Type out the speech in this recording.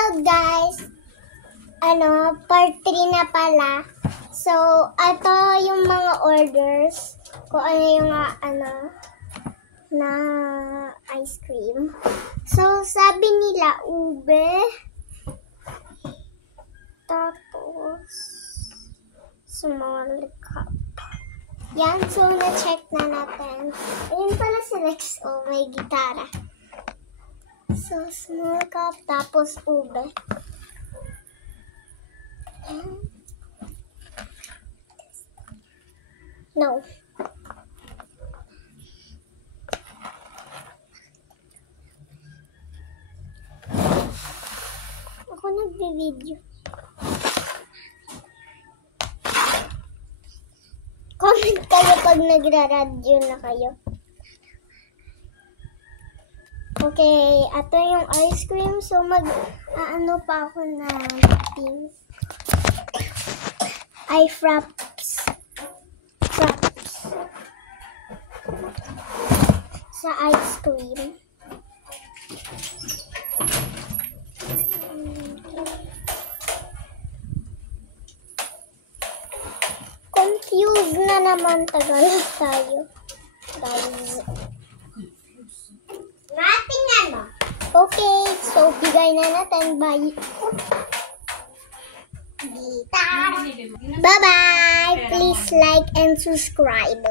out guys! Part 3 na pala. So, ito yung mga orders. Kung ano yung na ice cream. So, sabi nila ube. Tapos, small cup. Yan, so na-check na natin. Ayun pala si Rex. Oh, may gitara. So, small cup, tapos ube. No. Ako nagbe-video. Comment kayo pag nagra-radio na kayo. Okay, ito yung ice cream. So, pa ako ng team. Fraps. Sa ice cream. Confused na naman Tagalog tayo. Guys. Nating Okay, so bigay na natin. Bye. Bye-bye. Please like and subscribe.